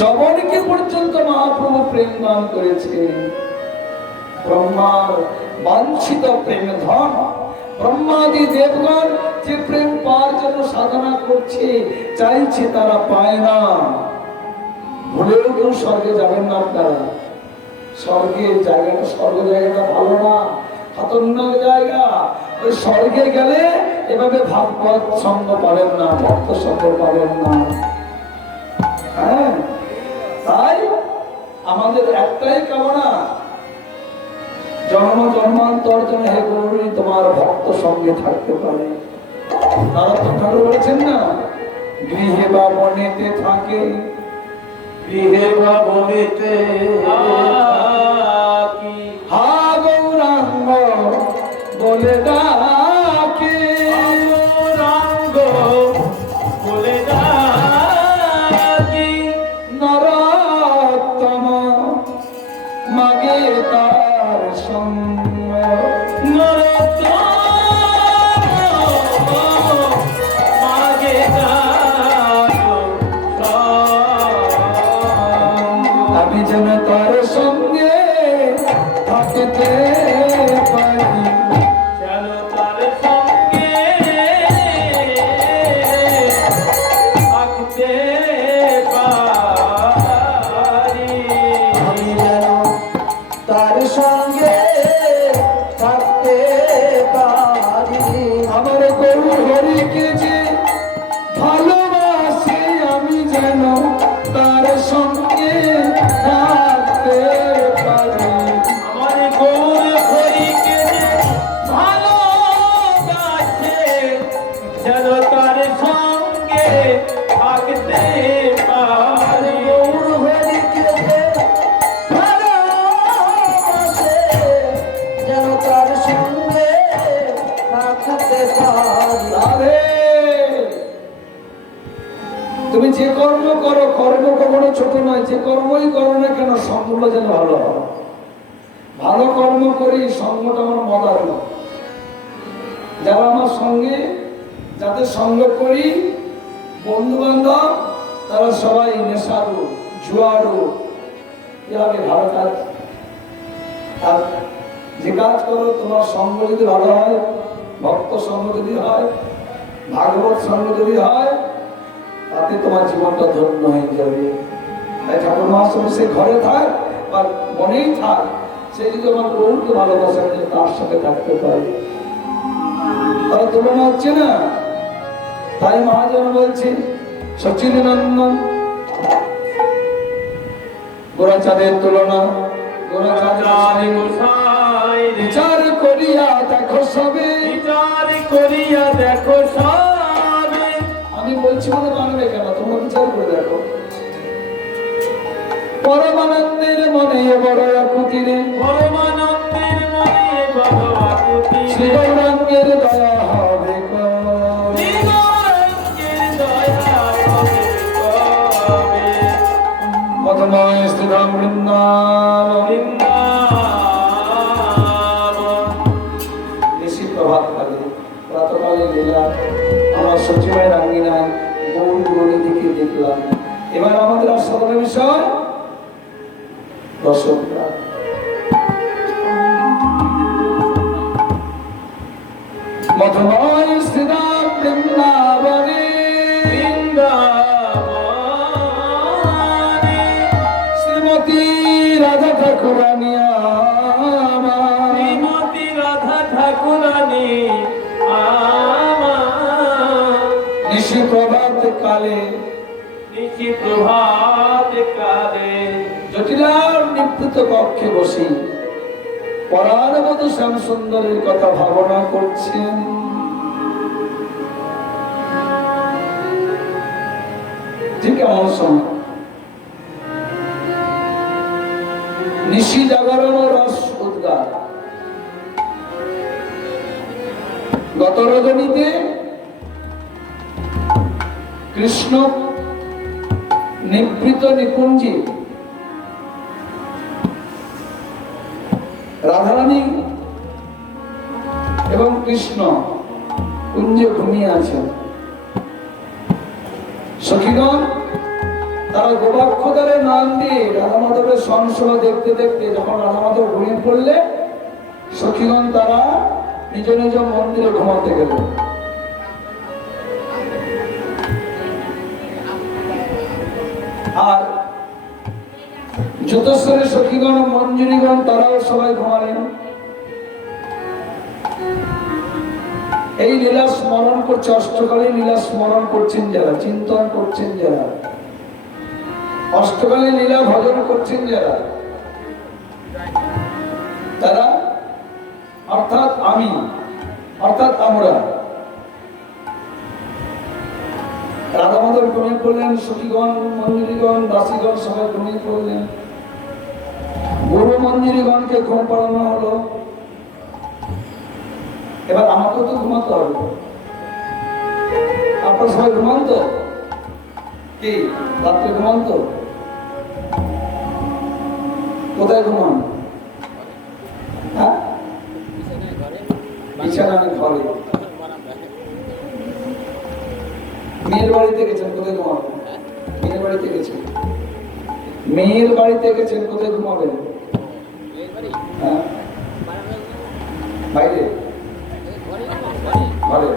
যবনকে পর্যন্ত মহাপ্রভু প্রেম দান করেছে। ব্রহ্মার বাঞ্ছিত প্রেম ধন, ব্রহ্মাদি দেবগণ যে প্রেম পাওয়ার জন্য সাধনা করছে, চাইছে, তারা পায় না। ভুলেও কেউ স্বর্গে যাবেন না আপনারা। স্বর্গের জায়গাটা, স্বর্গ জায়গাটা ভালো না, খতরনাক জায়গা। ওই স্বর্গে গেলে এভাবে ভাগবত সঙ্গ পাবেন না, ভক্ত সঙ্গ পাবেন না। হ্যাঁ, তাই আমাদের একটাই কামনা, জন্ম জন্মান্তর যেন হে গৌরী তোমার ভক্ত সঙ্গে থাকতে পারে। নারোত্তম ঠাকুর বলেছেন না, গৃহে বা বনেতে থাকে, গৃহে বা বনেতে হা গৌরাঙ্গ বলে ডাকে, গৌরাঙ্গ বলে ডাকি, নরোত্তম মাগে তার সঙ্গ, মাগে আমি যেন তার সঙ্গে থাকতে পারি, যেন তার সঙ্গে থাকতে পারি, আমি যেন তার সঙ্গে থাকতে পারি। আমার গরু হরিকে যে ভালোবাসি, আমি যেন তার সঙ্গে থাকতে পারি। আমার গৌর হরিকে যে ভালোবাসে, যেন তার সঙ্গে থাকতে পারি। গৌর হরিকে যে ভালোবাসে, যেন তার সঙ্গে থাকতে পারি। আরে তুমি যে কর্ম করো, কর্ম কখনো ছোট নয়, যে কর্মই করো না কেন সঙ্গগুলো যেন ভালো হয়। ভালো কর্ম করি, সঙ্গটা আমার মজার না। যারা আমার সঙ্গে, যাদের সঙ্গ করি, বন্ধু বান্ধব, তারা সবাই নেশারু, জুয়ারু। কি হবে? ভালো কাজ। আর যে কাজ করো, তোমার সঙ্গ যদি ভালো হয়, ভক্ত সঙ্গ যদি হয়, ভাগবত সঙ্গ যদি হয়, তাতে তোমার জীবনটা ধন্য হয়ে যাবে। তাই ঠাকুর মহাশয় সে ঘরে থাক বা মনেই থাক, সে যদি আমার গৌরকে ভালোবাসে, তার সাথে থাকতে পারে, তার তুলনা হচ্ছে না। তাই মহাজন বলছে, সচিদানন্দন গোরাচাঁদের তুলনা, গোসাই রে, বিচার করিয়া দেখো সবে, বিচার করিয়া দেখো সবে। আমি বলছি বলে মানবে কেন? তোমরা বিচার করে দেখো। পরমানন্দের মনে বড় আকুতিরে, পরমানন্দের মনে বড় আকুতি, শ্রী গৌরাঙ্গের দয়া হবে শ্রীগৌরাঙ্গের দয়া হবে কবে। মধুময় স্থিরম বৃন্দাবন। বৃন্দাবন বেশি প্রভাতকালে, প্রাতকালে লীলা, আমার সচিবের আঙ্গিনায় গৌর গৌরীদিকে দেখলাম। এবার আমাদের আর সাধারণ বিষয় দর্শকরা। মধুময় স্থিরম বৃন্দাবনে, বৃন্দাবনে শ্রীমতী রাধা ঠাকুরানী আমার, শ্রীমতী রাধা ঠাকুরানী আমার, নিশি প্রভাত কালে, নিশি প্রভাত কালে, জটিলার নিভৃত কক্ষে বসে পরার মতো শ্যাম সুন্দরের কথা ভাবনা করছেন। ঠিক এমন সময় নিশি জাগরণ রস উদ্গার। গত রজনীতে কৃষ্ণ নিভৃত নিকুঞ্জে রাধারানী এবং কৃষ্ণ কুঞ্জে ঘুমিয়ে আছেন। সখীগণ তারা গোবাক্ষদারে নাম দিয়ে রাধা মাধবের সংসভা দেখতে দেখতে যখন রাধা মাধব ঘুমিয়ে পড়লে সখীগণ তারা নিজ নিজ মন্দিরে ঘুমাতে গেল। আর যতস্বরে সখীগণ মঞ্জুরিগণ তারাও সবাই ঘুমালেন। এই লীলা স্মরণ করছে, অষ্টকালী লীলা স্মরণ করছেন যারা, চিন্তন করছেন যারা, অষ্টকালী লীলা ভজন করছেন যারা, তারা অর্থাৎ আমি, অর্থাৎ আমরা। রাধা মাধব ঘুমিয়ে পড়লেন, সখীগণ মঞ্জুরিগণ দাসীগণ সবাই ঘুমিয়ে পড়লেন। গুরু মঞ্জুরিগণকে ঘুম পাড়ানো হলো। এবার আমাকেও তো ঘুমাতে হবে। আপনারা সবাই ঘুমান তো? কি রাত্রে ঘুমান তো? কোথায় ঘুমান? হ্যাঁ, বিছানায়, ঘরে। মেয়ের বাড়িতে গেছেন, কোথায় ঘুমাবেন? মেয়ের বাড়িতে গেছেন, মেয়ের বাড়িতে গেছেন, কোথায় ঘুমাবেন? হ্যাঁ, বাইরে, ঘরে।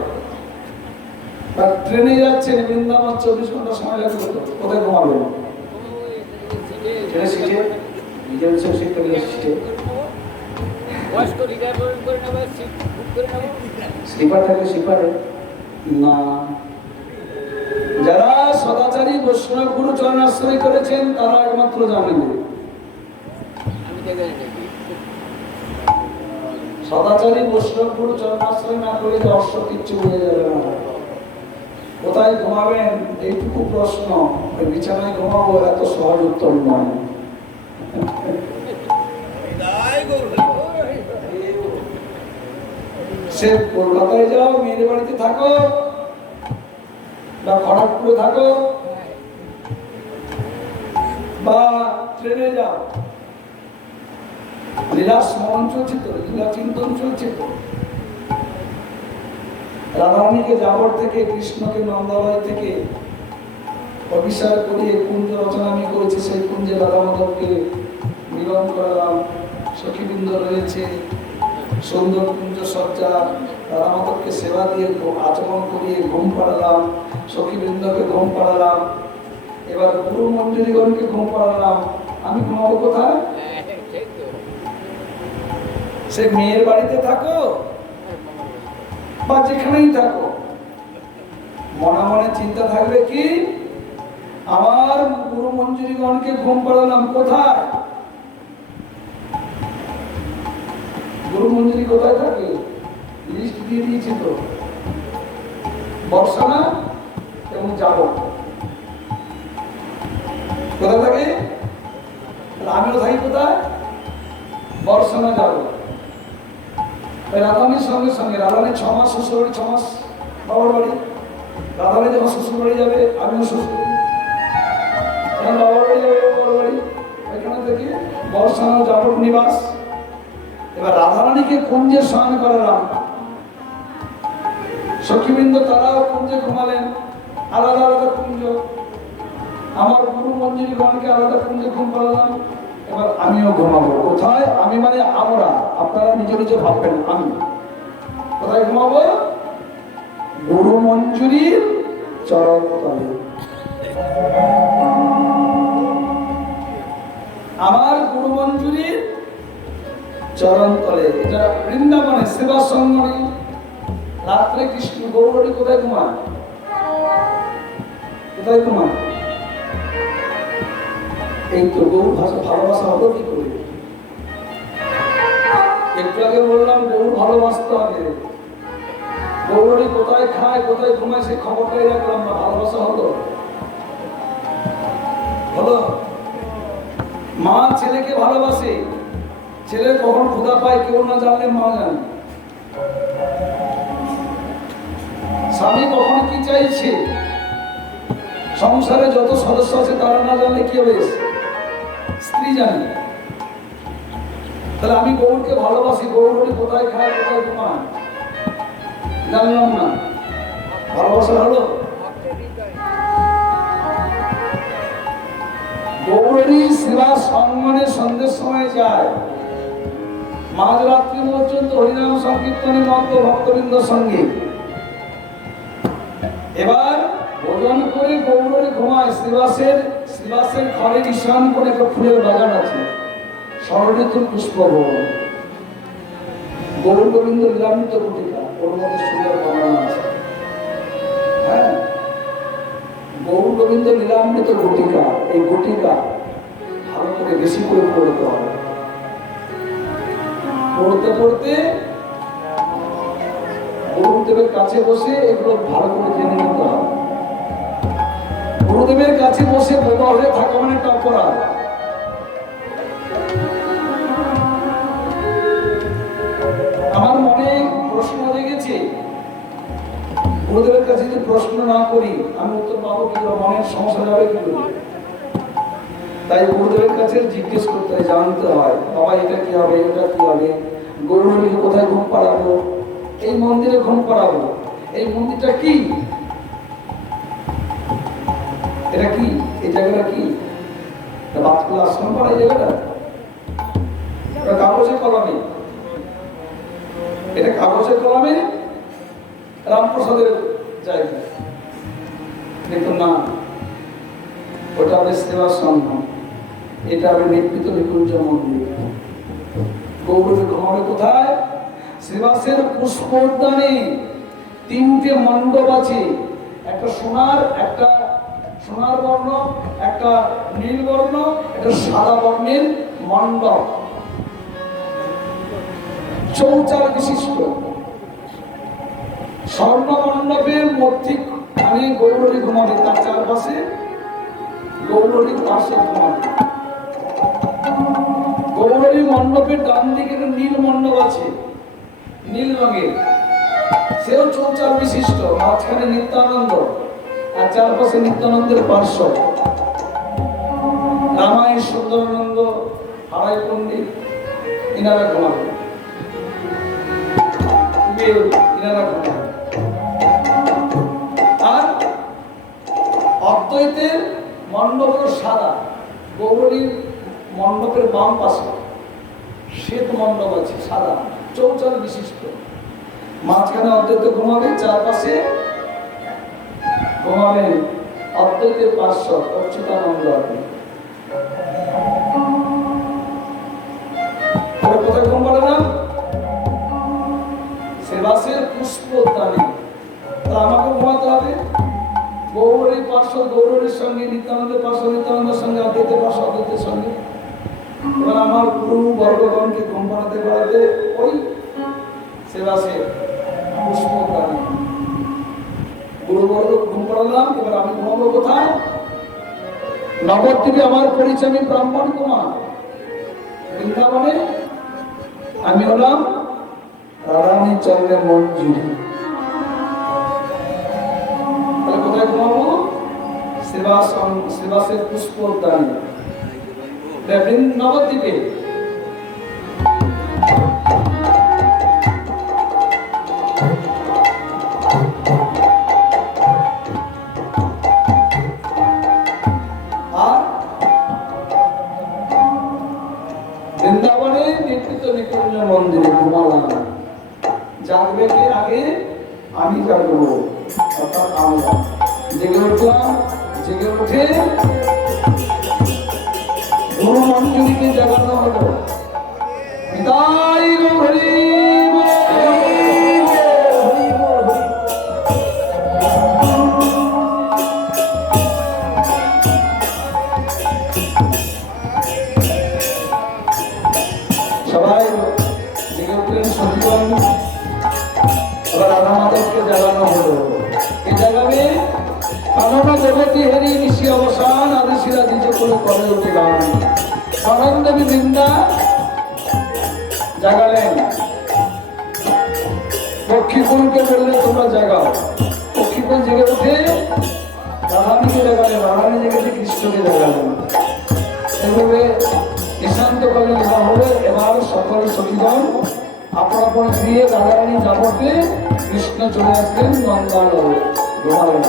বা ট্রেনে যাচ্ছেন, বৃন্দাবন 24 ঘন্টা সময় লাগবে, কোথায় ঘুমাবেন? ট্রেনের সিটে, নিজের সিটে সিটে স্লিপার থাকে, স্লিপারে না। যারা সদাচারী বৈষ্ণব গুরু চরণাশ্রয় করেছেন তারা একমাত্র জানেন। সদাচারী বৈষ্ণব গুরু চরণাশ্রয় না করে দর্শক কিচ্ছু বোঝা যাবে না। কোথায় ঘুমাবেন এইটুকু প্রশ্ন, বিছানায় ঘুমাবো এত সহজ উত্তর নয়। সে কলকাতায় যাও, মেয়ের বাড়িতে থাকো, বা খড়গপুরে থাকো, বা ট্রেনে যাও, লীলা স্মরণ চলছে তো, লীলা চিন্তন চলছে তো। রাধারানীকে যাবর থেকে, কৃষ্ণকে নন্দালয় থেকে অভিষেক করিয়ে কুঞ্জ রচনা আমি করেছি, সেই কুঞ্জে রাধা মাধবকে মিলন করালাম। সখীবৃন্দ রয়েছে, সুন্দর কুঞ্জ সজ্জা, রাধা মাধবকে সেবা দিয়ে আচমন করিয়ে ঘুম পাড়ালাম, সখীবৃন্দকে ঘুম পাড়ালাম। এবার গুরু মঞ্জুরিগণকে ঘুম পাড়ালাম। আমি ঘুমাবো কোথায়? সে মেয়ের বাড়িতে থাকো বা যেখানেই থাকো, মনে মনে চিন্তা থাকবে কি, আমার গুরু মঞ্জুরিগণকে ঘুম পাড়ালাম কোথায়? গুরু মঞ্জুরি কোথায় থাকে? লিস্ট দিয়ে দিয়েছি তো, বর্ষানা এবং যাব। কোথায় থাকে? আমিও থাকি কোথায়? বর্ষানা যাব। রাধারানীর সঙ্গে সঙ্গে, রাধারানীর 6 মাস শ্বশুর বাড়ি, 6 মাস বাবার বাড়ি। রাধারানী যখন শ্বশুর বাড়ি যাবে, আমিও শ্বশুর যখন বাবার বাড়ি যাবে, বাবার বাড়ি, ওইখানে থেকে বর্ষানা যাব নিবাস। এবার রাধারানীকে কুঞ্জে শয়ন করালাম। সখীবৃন্দ তারাও কুঞ্জে ঘুমালেন, আলাদা আলাদা কুঞ্জ। আমার গুরু মঞ্জুরিগণকে আলাদা কুঞ্জে ঘুম পাড়ালাম। এবার আমিও ঘুমাবো কোথায়? আমি মানে আমরা, আপনারা নিজে নিজে ভাববেন। আমি কোথায় ঘুমাবো? গুরু মঞ্জুরির চরণ তলে। আমার গুরু মঞ্জুরির চরণ তলে। এটা বৃন্দাবনে সেবা সঙ্গনী। রাত্রে কৃষ্ণ গৌরী কোথায় ঘুমায়? কোথায় ঘুমায়? এই তো গৌর ভাষা ভালোবাসা হলো কি করে? একটু আগে বললাম গৌর ভালোবাসতে হবে। গৌরী কোথায় খায়, কোথায় ঘুমায়, সে খবরটাই রাখলাম না। ভালোবাসা হলো? হলো? মা ছেলেকে ভালোবাসে, ছেলে কখন ক্ষুধা পায় কেউ না জানলে মা জানে। স্বামী কখন কি চাইছে, সংসারে যত সদস্য আছে তারা না জানলে কি হবে? স্ত্রী জানে। তাহলে আমি গৌরকে ভালোবাসি, গৌরী কোথায় খায়, কোথায় ঘুমায় জানলাম না। ভালোবাসা হলো? গৌরী শ্রীবাস সম্মানে সন্ধ্যের সময় যায়, মাঝরাত্রি পর্যন্ত হরিনাম সংকীর্তনে মন্ত্র ভক্তবৃন্দ সঙ্গে। এবার ভোজন করে গৌরী ঘুমায়। শ্রীবাসের ঘরে ঈশান করে একটা ফুলের বাগান আছে, ষড়ঋতুর পুষ্প ভবন। গৌর গোবিন্দ লীলামৃত গুটিকা, ওর মধ্যে সুন্দর বর্ণনা আছে। হ্যাঁ, গৌর গোবিন্দ লীলামৃত গুটিকা, এই গুটিকা ভালো করে বেশি করে পড়তে হবে। পড়তে পড়তে গুরুদেবের কাছে বসে এগুলো ভালো করে জেনে নিতে হবে। গুরুদেবের কাছে বসে বোবা হয়ে থাকা মানে একটা অপরাধ। আমার মনে প্রশ্ন জেগেছে, গুরুদেবের কাছে যদি প্রশ্ন না করি আমি উত্তর পাবো কি করে, মনের সমস্যা যাবে কি করে? তাই গুরুদেবের কাছে জিজ্ঞেস করতে হয়, জানতে হয়, বাবা এটা কি হবে, এটা কি হবে, গৌরীকে কোথায় ঘুম পাড়াবো, এই মন্দিরে ঘুম পাড়াবো, এই মন্দিরটা কি, এটা কি, এই জায়গাটা কি, বাতকুল আশ্রম পাড়া এই জায়গাটা, এটা কাগজে কলমে, এটা কাগজের কলমে রামপ্রসাদের জায়গা, দেখুন না, ওটা হবে সেবা সংঘ, এটা হবে নির্মিত নিকুঞ্জ মন্দির। গৌরী ঘুমাবে কোথায়? শ্রীবাসের পুষ্প উদ্যানে তিনটে মণ্ডপ আছে, একটা সোনার বর্ণ, একটা নীল বর্ণ, একটা সাদা বর্ণের মণ্ডপ, চৌচার বিশিষ্ট। স্বর্ণ মণ্ডপের মধ্যখানে গৌরী ঘুমাবে, তার চারপাশে গৌরীর পাশে ঘুমাবে। গৌরী মণ্ডপের ডান দিকে নীল মণ্ডপ আছে, নীল রঙের, সেও চৌচার বিশিষ্ট, মাঝখানে নিত্যানন্দ আর চারপাশে নিত্যানন্দের পার্শ্ব রামায়ণ সুন্দরানন্দ হারাই পণ্ডিত, ইনারা ঘুমাবে, ইনারা ঘুমাবে। আর অদ্বৈতের মণ্ডপ সাদা, গৌরীর মণ্ডপের বাম পাশে শ্বেত মণ্ডপ আছে সাদা, চৌচার বিশিষ্ট, মাঝখানে অদ্বৈত ঘুমাবে, চারপাশে ঘুমাবেন অদ্বৈতের পার্শ্ব অচ্যুতানন্দ। কোথায় ঘুম পাড়ে না? শ্রীবাসের পুষ্প উদ্যানে। তা আমাকে ঘুমাতে হবে গৌরীর পার্শ্ব গৌরীর সঙ্গে, নিত্যানন্দের পার্শ্ব নিত্যানন্দের সঙ্গে, অদ্বৈতের পার্শ্ব অদ্বৈতের সঙ্গে। এবার আমার গুরু বর্গগণকে ঘুম পাড়াতে পাড়াতে ওই শ্রীবাসের পুষ্প উদ্যানে গুরুবর্গ ঘুম পাড়ালাম। এবার আমি ঘুমাবো কোথায়? নবদ্বীপে আমার পরিচয়, আমি ব্রাহ্মণ কুমার। বৃন্দাবনে আমি হলাম রাধারানী চরণের মঞ্জুরি। তাহলে কোথায় ঘুমাবো? শ্রীবাসের পুষ্প উদ্যানে নবদ্বীপে। বৃন্দাবনে নির্মিত নিকুঞ্জ মন্দিরে ঘুমালাম। জাগবে কে আগে? আমি জাগবো, অর্থাৎ আমরা জেগে উঠলাম। জেগে উঠে গুরু মঞ্জুরিকে জাগানো হলো। বিদায় হরি সবাই জেগে উঠলেন। সত্যম এবার রাধা মাধবকে জাগানো হলো। কে জাগাবে? কানন জগতি হেরি নিশি অবসান আদিশিরা দিতে করে করে উঠে গান। কানন দেবী বৃন্দা জাগালেন। পক্ষীকুলকে বললে তোমরা জাগাও। পক্ষীকুল জেগে উঠে রাধানীকে জাগালেন। রাধানী জেগেছে কৃষ্ণকে জাগালেন। এভাবে নিশান্তকালে লেখা হলো। এবার সকল সখীগণ আপন আপন গৃহে রাধারানী যাবতে কৃষ্ণ চলে আসলেন নন্দালয়ে ঘুমালেন।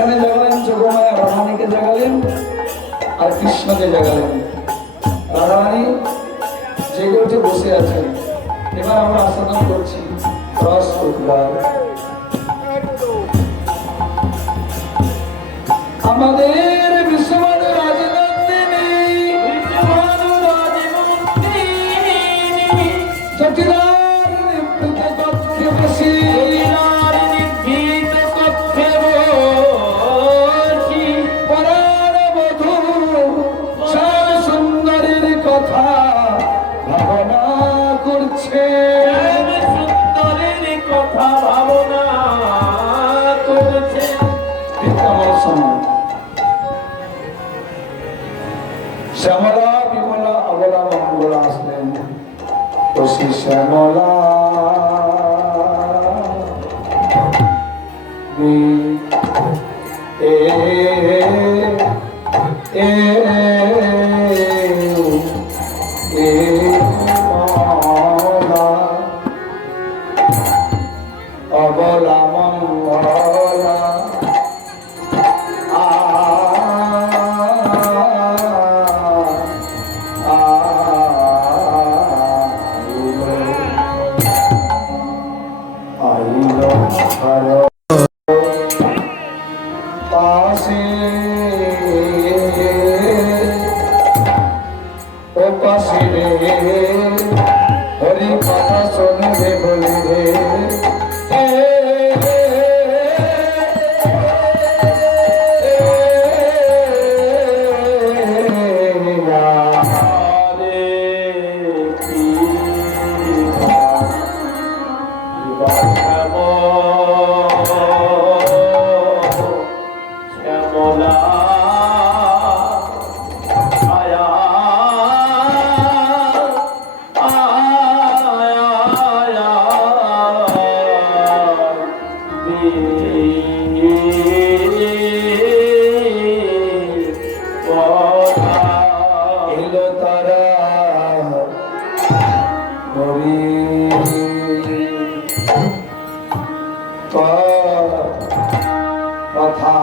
এখানে জাগালেন যোগমায়া রাধারানীকে জাগালেন আর কৃষ্ণকে জাগালেন। রাধারানী জেগে উঠে বসে আছেন। এবার আমরা আস্বাদন করছি রস উদ্গার। আমাদের বিশ্বমানু রাজনন্দিনী জটিলার নিভৃত কক্ষে বসি পরাণ বধূ শ্যাম সুন্দরীর কথা ভাবনা করছে। কথা ভাবনা করছে। আমার সময় শ্যামলা বিমলা অবলা মঙ্গলা আসলেন। বসি শ্যামলা এ এ এ অবলা মঙ্গলা হরি কথা শুনবে বলে এলো তারা হরি কথা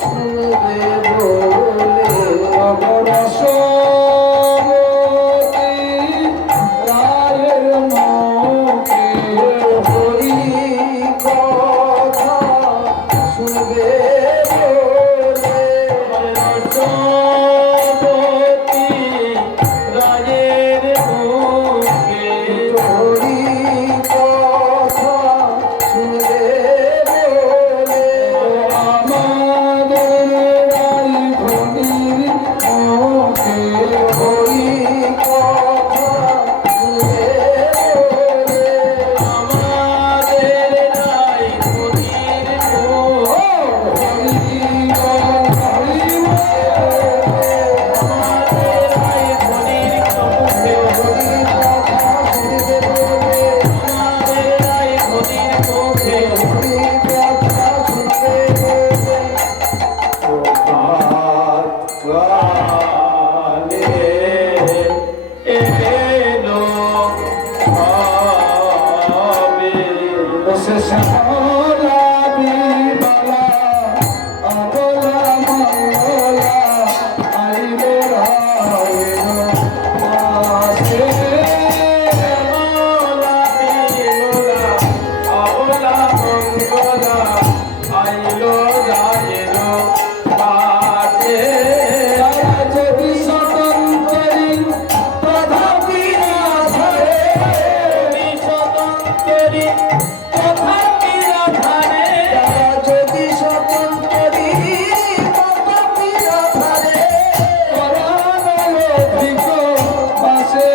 শোনবে বলে শ্যামলা বিমলা অবলা মঙ্গলা আইলো রাইলো মাসে শ্যামলা বিমলা অবলা মঙ্গলা আইলো রাইলো মাসে। তারা যদি স্বতন্ত্রী তথাপি রাধারে স্বতন্ত্রী তথাপি রাধারে তারা যদি স্বতন্ত্রী তথাপি রাধারে পরানো অধিক বাসে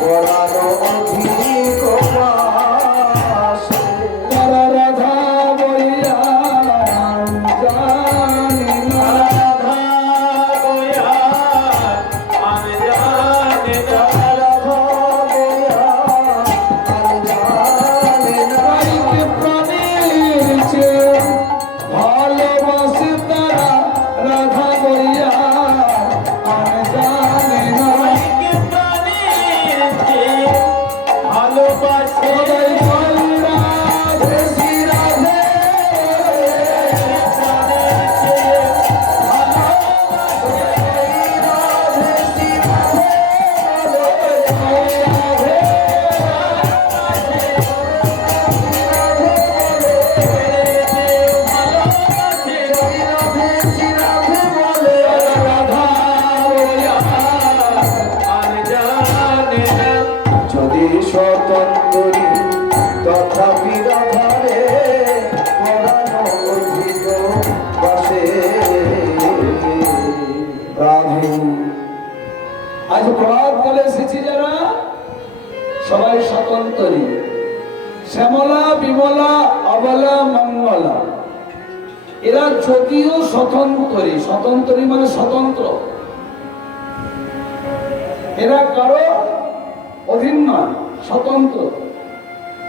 পরানো অধিক বাসে তারা রাধা বইয়া জানি না রাধা বয়া আর জানে না। রাধা বইয়া জানি না তাইকে প্রাণের চেয়ে ভালোবাসে তারা রাধা বইয়া আর জানে না মাইকে প্রাণের চেয়ে ভালোবাসে সবাই বল রাধে শ্রী রাধে প্রাণের চেয়ে রাধে শ্রী রাধে রাধে ভালোবাসে রাধে শ্রী রাধে বলে রাধা বইয়া আর জানে না। যদি স্বতন্ত্রী তথাপি রাধারে পরানো অধিক বাসে রাধে। আজ প্রভাত বলে এসেছি যারা সবাই স্বতন্ত্রী শ্যামলা বিমলা অবলা মঙ্গলা এরা যদিও স্বতন্ত্রী স্বতন্ত্রী মানে স্বতন্ত্র এরা কারো অধীন নয় স্বতন্ত্র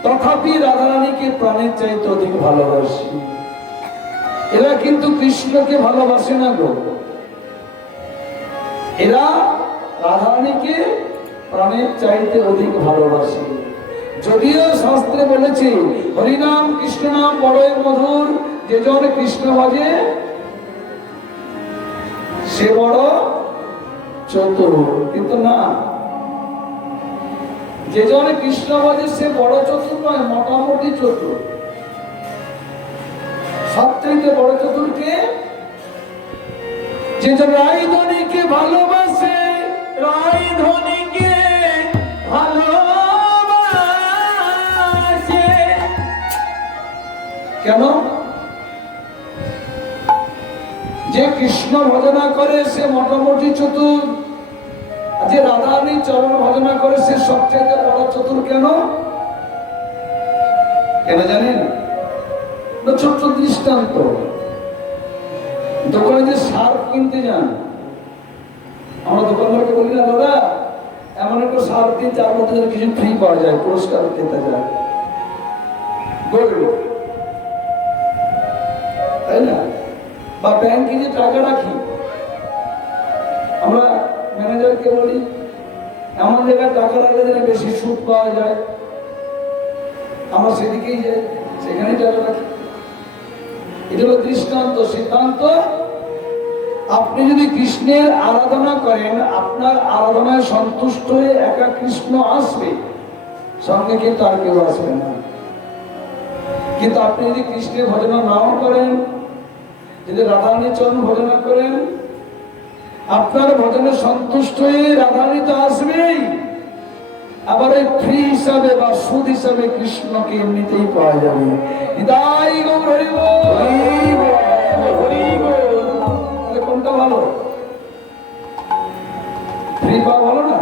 তথাপি রাধারানীকে প্রাণের চাইতে অধিক ভালোবাসে এরা কিন্তু কৃষ্ণকে ভালোবাসে না গো এরা রাধারানীকে প্রাণের চাইতে অধিক ভালোবাসে যদিও শাস্ত্রে বলেছে হরিনাম কৃষ্ণ নাম বড়ই মধুর যে জন কৃষ্ণ ভজে সে বড় চতুর কিন্তু না যে জনে কৃষ্ণ ভজে সে বড় চতুর নয় মোটামুটি চতুর সবচেয়ে বড় চতুরকে যে জন রাইধনীকে ভালোবাসে রাইধনীকে ভালোবাসে কেন যে কৃষ্ণ ভজনা করে সে মোটামুটি চতুর আর যে রাধারানীর চরণ ভজনা করে সে সবচেয়ে বড় চতুর কেন কেন জানেন না ছোট্ট দৃষ্টান্ত দোকানে যে সার কিনতে যান আমরা দোকানদারকে বলি না দাদা এমন একটা সার দিন যার মধ্যে যেন কিছু ফ্রি পাওয়া যায় পুরস্কার পেতে যায় গরিব তাই না বা ব্যাংকে যে টাকা রাখি আমরা ম্যানেজারকে বলি এমন জায়গায় টাকা রাখলে যেন বেশি সুদ পাওয়া যায় আমরা সেদিকেই যাই সেখানেই টাকা রাখি এটা হলো দৃষ্টান্ত সিদ্ধান্ত আপনি যদি কৃষ্ণের আরাধনা করেন আপনার আরাধনায় সন্তুষ্ট হয়ে একা কৃষ্ণ আসবে সঙ্গে কিন্তু আর কেউ আসবে না কিন্তু আপনি যদি কৃষ্ণের ভজনা নাও করেন যদি রাধারানীর চরণ ভজনা করেন আপনার ভজনে সন্তুষ্ট হয়ে রাধারানী তো আসবেই আবার এই ফ্রি হিসাবে বা সুদ হিসাবে কৃষ্ণকে এমনিতেই পাওয়া যাবে হৃদয় গৌর হরি বল, হরি বল। তাহলে কোনটা ভালো ফ্রি পাওয়া ভালো না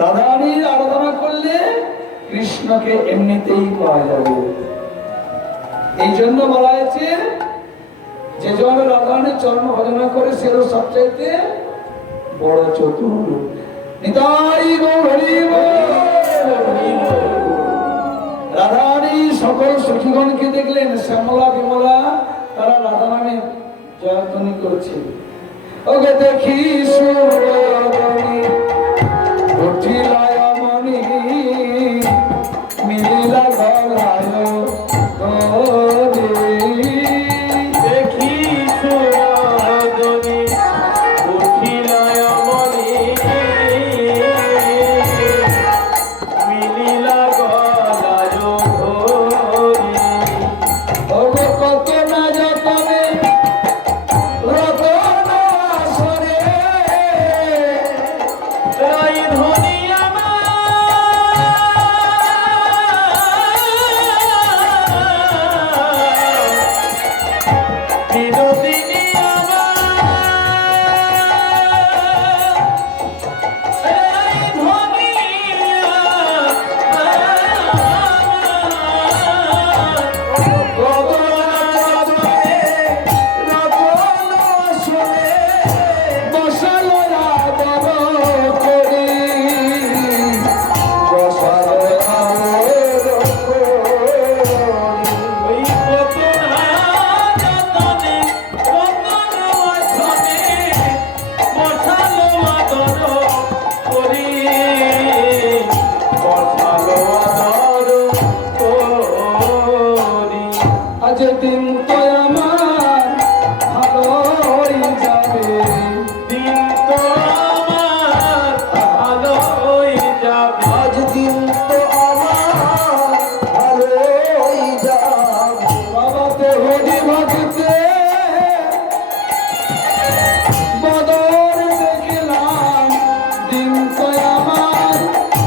রাধারানীর আরাধনা করলে কৃষ্ণকে এমনিতেই পাওয়া যাবে এই জন্য বলা হয়েছে যে জন রাধারানীর চরণ ভজনা করে সেও সবচাইতে বড় চতুর নিতাই গৌর হরি বল, হরি বল। রাধারানী সকল সখীগণকে দেখলেন শ্যামলা বিমলা তারা রাধারানীর জয়ধ্বনি করছে ওকে দেখি সুরধনী উঠিলায় মনি মিলিলা ধনী আমার বিনোদিনী আজ দিন তো আমার ভালোই যাবে, দিন তো আমার ভালোই যাবে আজ দিন তো আমার ভালোই যাবে। বাবাতে হরি ভক্তে বদর দেখলাম, দিন তো আমার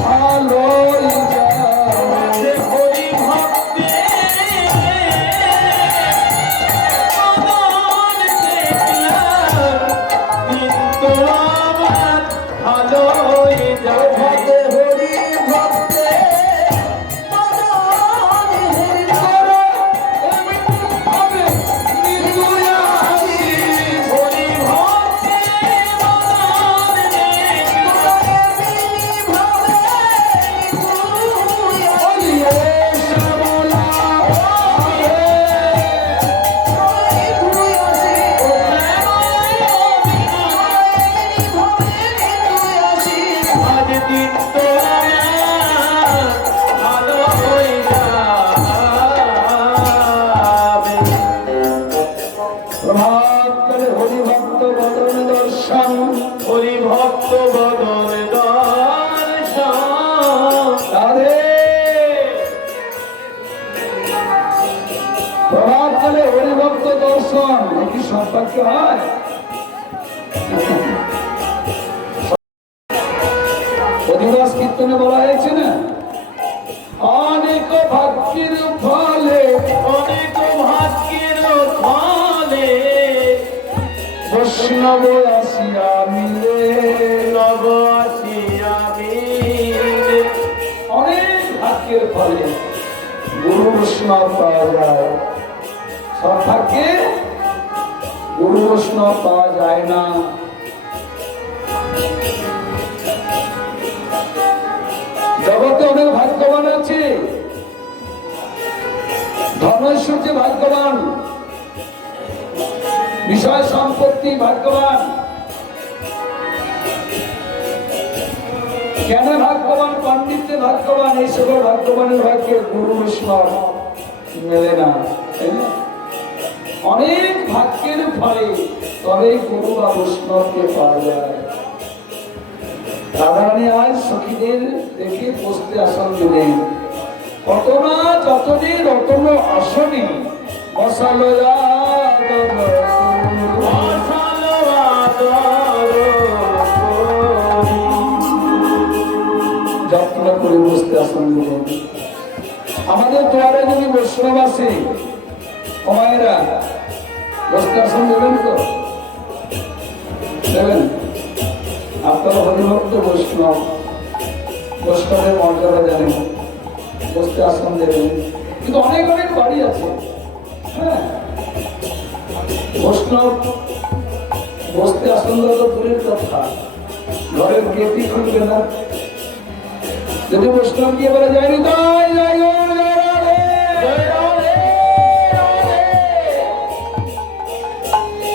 ভালোই যাবে। হরি ভক্তে ভালোই যাবে হরি ভক্তে হরি ভক্তে আজ দিন তো আমার ভালোই যাবে প্রভাত করে হরি ভক্ত বদন দর্শন, হরি ভক্ত বদন দর্শন রাধে প্রভাত করে হরি ভক্ত দর্শন, একই সম্পর্ক হয়। অধিবাস কীর্তনে বলা হয়েছে না, অনেক ভাগ্যের ফলে অনেক ভাগ্যের ফলে বৈষ্ণব আসিয়া মিলে, নব আসিয়া মিলে অনেক ভাগ্যের ফলে গুরু বৈষ্ণব পাওয়া যায়। সব ভাগ্যে গুরু বৈষ্ণব পাওয়া যায় না। জগতে অনেক ভাগ্যবান আছে, ধনৈশ্বর্য ভাগ্যবান, বিষয় সম্পত্তি ভাগ্যবান, জ্ঞানে ভাগ্যবান, পাণ্ডিত্যে ভাগ্যবান, এই সকল ভাগ্যবানের ভাগ্যে গুরু বৈষ্ণব মেলে না, তাই না? অনেক ভাগ্যের ফলে তবে গুরু বা বৈষ্ণবকে পাওয়া যায়। রাধারানী আজ সখীদের দেখে বসতে আসন দিলেন, কত না যতনে রতন আসনে বসালো যত্ন করে বসতে আসন দিলেন। আমাদের দ্বারে যদি বৈষ্ণব আসে, মায়েরা বসতে আসন দেবেন তো? দেবেন? আপনারা হরিভক্ত বৈষ্ণব, বৈষ্ণবের মর্যাদা জানেন, বসতে আসন দেবেন। কিন্তু অনেক অনেক বাড়ি আছে, হ্যাঁ, বৈষ্ণব বসতে আসন দেওয়া তো দূরের কথা, ঘরের গেটই খুলবে না। যদি বৈষ্ণব গিয়ে বলে যায়নি তাই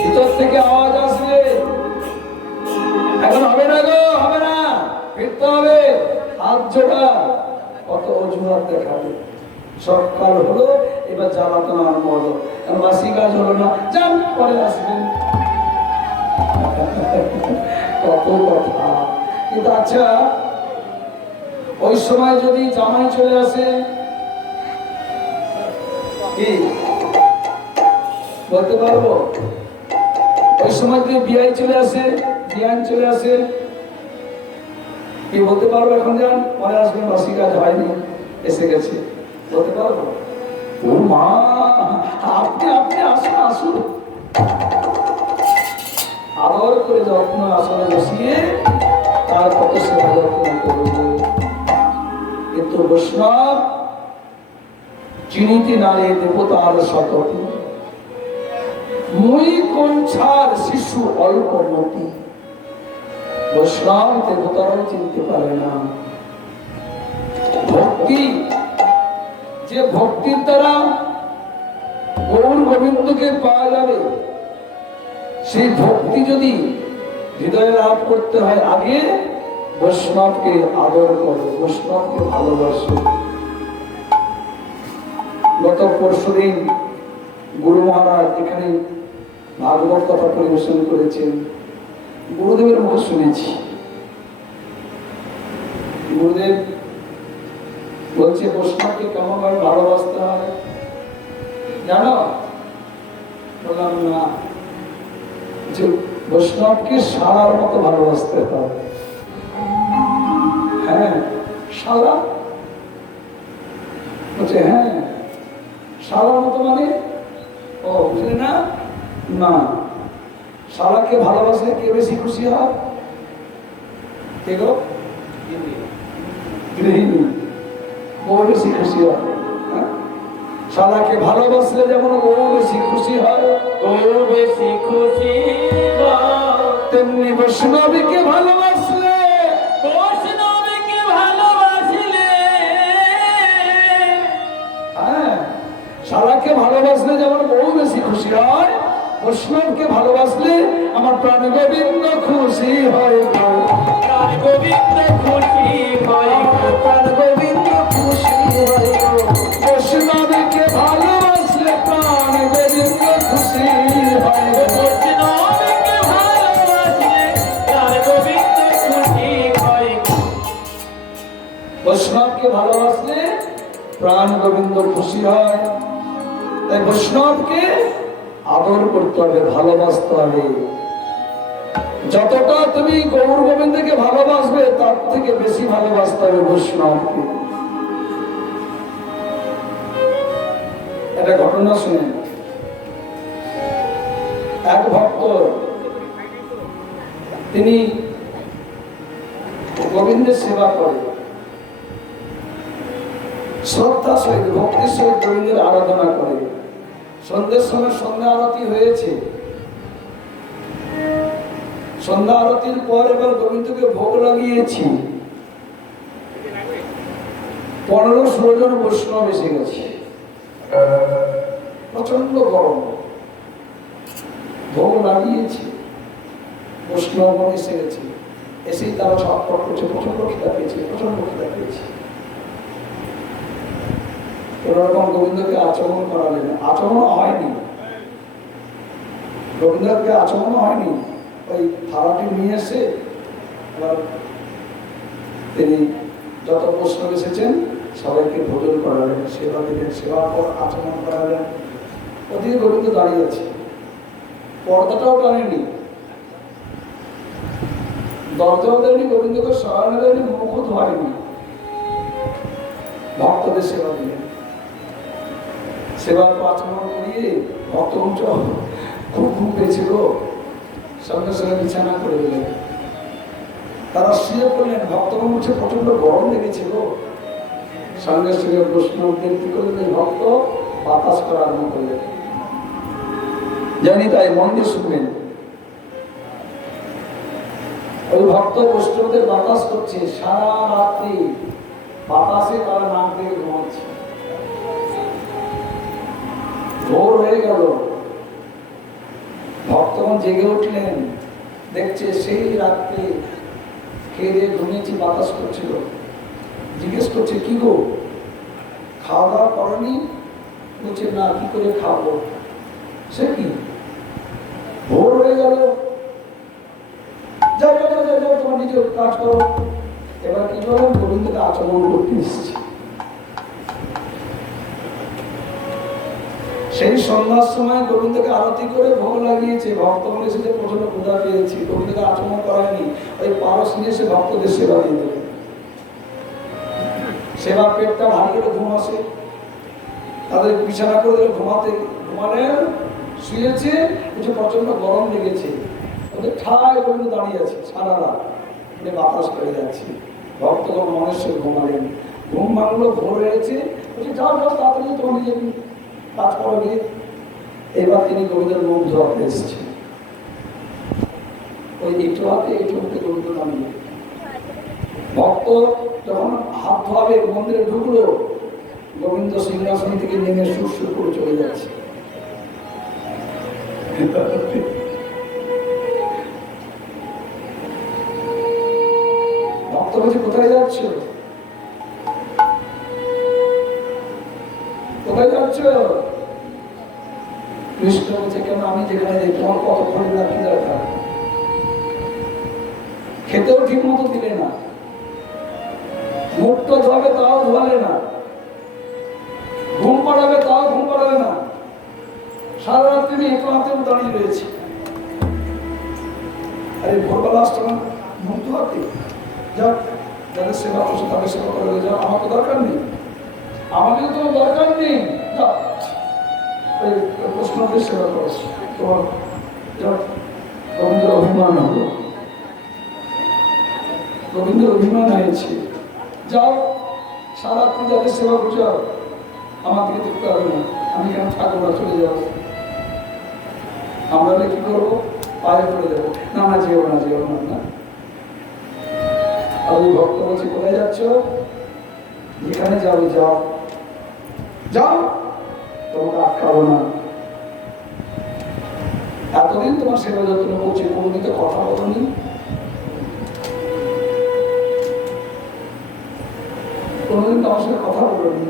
ভিতর থেকে আওয়াজ আসবে, এখন হবে না গো, হবে না, ফিরতে হবে, হাত জোড়া, কত অজুহাত দেখাবে। সকাল হলো, এবার জ্বালাতন আরম্ভ হলো, কারণ বাসি কাজ হলো না, যান পরে আসবেন। কত কথা। কিন্তু আচ্ছা, ওই সময় যদি জামাই চলে আসে, কি বলতে পারবো? ওই সময় যদি বিয়াই চলে আসে, বিয়ান চলে আসে, কি বলতে পারবো? এখন যান পরে আসবেন, বাসি কাজ হয়নি, এসে গেছে, বলতে পারবো? ও মা, আপনি আপনি আসুন আসুন, আদর করে যত্ন আসলে বসিয়ে তার কত সেবা যত্ন করব। কিন্তু বৈষ্ণব চিনিতে নারে দেবতার শতক, মুই কঞ্ছার শিশু অল্প মতি। বৈষ্ণব দেবতারাও চিনতে পারে না। ভক্তি, যে ভক্তির দ্বারা গৌর গোবিন্দকে পাওয়া যাবে, সেই ভক্তি যদি হৃদয়ে লাভ করতে হয়, আগে বৈষ্ণবকে আদর করো, বৈষ্ণবকে ভালোবাসো। গত পরশুদিন গুরু মহারাজ এখানে ভাগবত কথা পরিবেশন করেছেন, গুরুদেবের মুখে শুনেছি। গুরুদেব বলছে বৈষ্ণবকে কেমন ভাবে ভালোবাসতে হয় জানো? বললাম না। যে বৈষ্ণবকে সারার মতো ভালোবাসতে হয়। হ্যাঁ, সারা বলছে, হ্যাঁ সারার মতো মানে? ও বুঝলে না? না, শালাকে ভালোবাসলে কে বেশি খুশি হয়? কে গো? গৃহিণী, ও বেশি খুশি হয়। শালাকে ভালোবাসলে যেমন ও বেশি খুশি হয়, ও বেশি খুশি হয়, তেমনি বৈষ্ণবীকে ভালোবাসলে, বৈষ্ণবকে ভালোবাসিলে, হ্যাঁ শালাকে ভালোবাসলে যেমন বউ বেশি খুশি হয়, বৈষ্ণবকে ভালোবাসলে আমার প্রাণ গোবিন্দ খুশি হয়। প্রাণ গোবিন্দ খুশি হয়, প্রাণ গোবিন্দ খুশি হয়। বৈষ্ণবকে ভালোবাসলে প্রাণ গোবিন্দ খুশি হয়। বৈষ্ণবকে ভালোবাসিলে প্রাণ গোবিন্দ খুশি হয়। বৈষ্ণবকে ভালোবাসলে প্রাণ গোবিন্দ খুশি হয়। তাই বৈষ্ণবকে আদর করতে হবে, ভালোবাসতে হবে। যতটা তুমি গৌর গোবিন্দকে ভালোবাসবে তার থেকে বেশি ভালোবাসতে হবে বৈষ্ণবকে। একটা ঘটনা শুনে, এক ভক্ত তিনি গোবিন্দের সেবা করে, শ্রদ্ধা সহিত ভক্তির সহিত গোবিন্দের আরাধনা করে। সন্ধ্যের সময় সন্ধ্যা আরতি হয়েছে, সন্ধ্যা আরতির পর এবার গোবিন্দকে ভোগ লাগিয়েছি। 15-16 জন বৈষ্ণব এসে গেছে, প্রচন্ড গরম, ভোগ লাগিয়েছি, বৈষ্ণব এসে গেছে। এসেই তারা ছটফট করছে, প্রচন্ড খিদা পেয়েছে, প্রচন্ড খিদা পেয়েছে। কোনরকম গোবিন্দকে আচমন করালেন, আচমন হয়নি, গোবিন্দকে আচমন হয়নি। ওই থালাটি নিয়ে এসে এবার তিনি যত বৈষ্ণব এসেছেন সবাইকে ভোজন করালেন, সেবা দিলেন, সেবার পর আচমন করালেন। ওদিকে গোবিন্দ দাঁড়িয়ে আছে, পর্দাটাও টানেনি, দরজাও দেয়নি, গোবিন্দকে সরানো দেয়নি, মুখও ধোয়ায়নি, ভক্তদের সেবা দিলেন। সেবার পর আচমন করিয়ে ভক্ত খুব ঘুম পেয়েছিল, সঙ্গে সঙ্গে বিছানা করে দিলেন। তারা শুয়ে পড়লেন, ভক্তগণ উঠে প্রচন্ড গরম লেগেছিল। সঙ্গে সঙ্গে বৈষ্ণবদের কি করলেন, ভক্ত বাতাস করা আরম্ভ করলেন। জানি তাই মন দিয়ে শুনবেন। ওই ভক্ত বৈষ্ণবদের বাতাস করছে, সারা রাত্রি বাতাসে তারা নাক থেকে ঘুমাচ্ছে। ভোর হয়ে গেল, ভক্তগণ জেগে উঠলেন, দেখছে সেই রাত্রে খেয়ে দিয়ে ঘুমিয়েছি, বাতাস করছিল। জিজ্ঞেস করছে, কি গো খাওয়া দাওয়া করেনি? বলছে না, কি করে খাবো? সে কি, ভোর হয়ে গেল, যাও যাও যাও যাও, তোমার নিজের কাজ করো। এবার কি করলেন, গোবিন্দকে আচমন করতে এসেছে। সেই সন্ধ্যার সময় গোবিন্দকে আরতি করে ভোগ লাগিয়েছে। ভক্তগণ এসে যে প্রচন্ড ক্ষুধা পেয়েছে, গোবিন্দকে আচমন করায়নি, ওই পারস নিয়ে এসে ভক্তদের সেবা দিয়ে দেবে। সেবা পেটটা ভারী করে ঘুম আসে, তাদের বিছানা করে দিলে ঘুমালে শুয়েছে, কিছু প্রচন্ড গরম লেগেছে, ওদের ঠায় গোবিন্দ দাঁড়িয়ে আছে সারা রাত, বাতাস করে যাচ্ছে। ভক্তগণ মনেশ্বর ঘুমালেন, ঘুম ভাঙলো, ভোর হয়েছে, বলছে যাও যাও তাড়াতাড়ি তোমার নিজে কাজ করো গিয়ে। এবার তিনি গোবিন্দের মুখ ধরতে এসেছেন, ওই একটু হাতে একটু হাতে গোবিন্দ নামিয়ে। ভক্ত যখন হাত ধোয়াবে মন্দিরে ঢুকলো, গোবিন্দ সিংহাসন থেকে নেমে সুর করে চলে যাচ্ছে। ভক্ত বলছে কোথায় যাচ্ছ, কোথায় যাচ্ছ? কৃষ্ণ বলছে কেন আমি যেখানে যাই তোমার কতক্ষণ রাখি দরকার? খেতেও ঠিক মতো দিলে না, মুখটা ধোয়াবে তাও ধোয়ালে না, ঘুম পাড়াবে তাও ঘুম পাড়াবে না, সারা রাত তিনি একটু হাতেও দাঁড়িয়ে রয়েছে। আরে ভোরবেলা আসতো না, মুখ ধোয়াতে যাক, যাদের সেবা করছে তাদের সেবা করে যাও, আমার তো দরকার নেই, আমাকে তো দরকার নেই, যাও প্রশ্নদের সেবা করছে। তোমার রবীন্দ্র অভিমান হলো, রবীন্দ্র অভিমান হয়েছে, যাও সারা তুমি যাদের সেবা করছো আমার দিকে দেখতে হবে না, আমি কেন থাকবো না, চলে যাবো। আমরা কি করবো, পায়ে পড়ে যাবো, না না যেও না যেও না না। আর ওই ভক্ত বলছে কোথায় যাচ্ছ? যেখানে যাবে যাও, যাও, তোমাকে আটকাবো না। এতদিন তোমার সেবা যত্ন করছে, কোনোদিন তো কথা বলনি, কোনোদিন তোমার সাথে কথা বলনি।